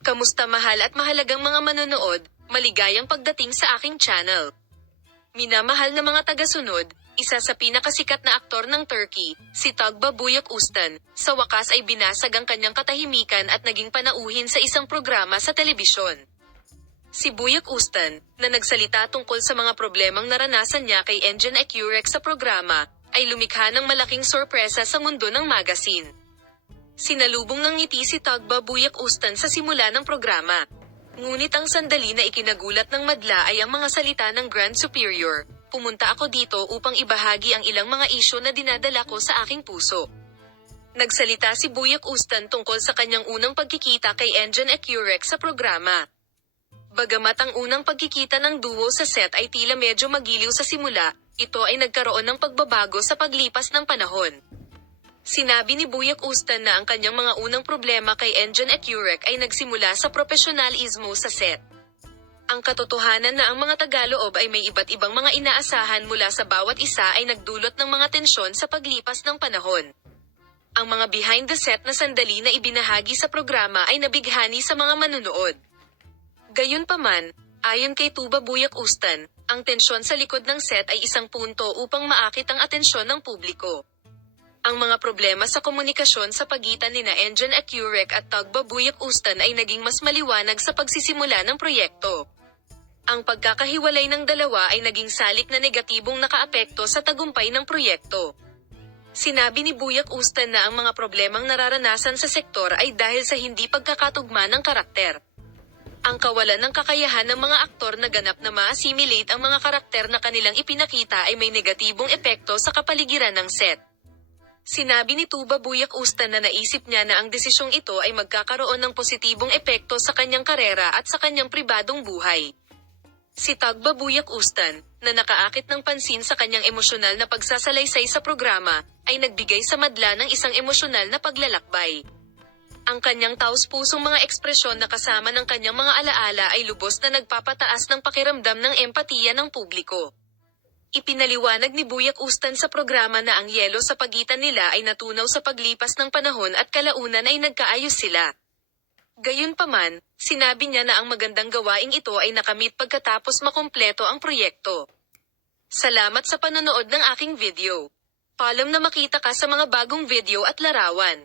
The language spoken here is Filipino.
Kamusta mahal at mahalagang mga manonood, maligayang pagdating sa aking channel. Minamahal na mga tagasunod, isa sa pinakasikat na aktor ng Turkey, si Tugba Büyük Ustan, sa wakas ay binasag ang kanyang katahimikan at naging panauhin sa isang programa sa telebisyon. Si Büyük Ustan, na nagsalita tungkol sa mga problemang naranasan niya kay Engin Ekurek sa programa, ay lumikha ng malaking sorpresa sa mundo ng magazine. Sinalubong ng ngiti si Tugba Büyük Ustan sa simula ng programa. Ngunit ang sandali na ikinagulat ng madla ay ang mga salita ng Grand Superior, "Pumunta ako dito upang ibahagi ang ilang mga isyu na dinadala ko sa aking puso." Nagsalita si Büyük Ustan tungkol sa kanyang unang pagkikita kay Engin Ekurek sa programa. Bagamat ang unang pagkikita ng duo sa set ay tila medyo magiliw sa simula, ito ay nagkaroon ng pagbabago sa paglipas ng panahon. Sinabi ni Büyük Ustan na ang kanyang mga unang problema kay Engin Ekurek ay nagsimula sa profesionalismo sa set. Ang katotohanan na ang mga tagaloob ay may iba't ibang mga inaasahan mula sa bawat isa ay nagdulot ng mga tensyon sa paglipas ng panahon. Ang mga behind the set na sandali na ibinahagi sa programa ay nabighani sa mga manunood. Gayunpaman, ayon kay Tuba Büyük Ustan, ang tensyon sa likod ng set ay isang punto upang maakit ang atensyon ng publiko. Ang mga problema sa komunikasyon sa pagitan nina Engin Ekurek at Tugba Büyük Ustan ay naging mas maliwanag sa pagsisimula ng proyekto. Ang pagkakahiwalay ng dalawa ay naging salik na negatibong nakaapekto sa tagumpay ng proyekto. Sinabi ni Büyük Ustan na ang mga problemang nararanasan sa sektor ay dahil sa hindi pagkakatugma ng karakter. Ang kawalan ng kakayahan ng mga aktor na ganap na ma-assimilate ang mga karakter na kanilang ipinakita ay may negatibong epekto sa kapaligiran ng set. Sinabi ni Tuba Büyük Ustan na naisip niya na ang desisyong ito ay magkakaroon ng positibong epekto sa kanyang karera at sa kanyang pribadong buhay. Si Tugba Büyük Ustan, na nakaakit ng pansin sa kanyang emosyonal na pagsasalaysay sa programa, ay nagbigay sa madla ng isang emosyonal na paglalakbay. Ang kanyang taos-pusong mga ekspresyon na kasama ng kanyang mga alaala ay lubos na nagpapataas ng pakiramdam ng empatiya ng publiko. Ipinaliwanag ni Büyük Ustan sa programa na ang yelo sa pagitan nila ay natunaw sa paglipas ng panahon at kalaunan ay nagkaayos sila. Gayunpaman, sinabi niya na ang magandang gawaing ito ay nakamit pagkatapos makumpleto ang proyekto. Salamat sa panonood ng aking video. Paalam na makita ka sa mga bagong video at larawan.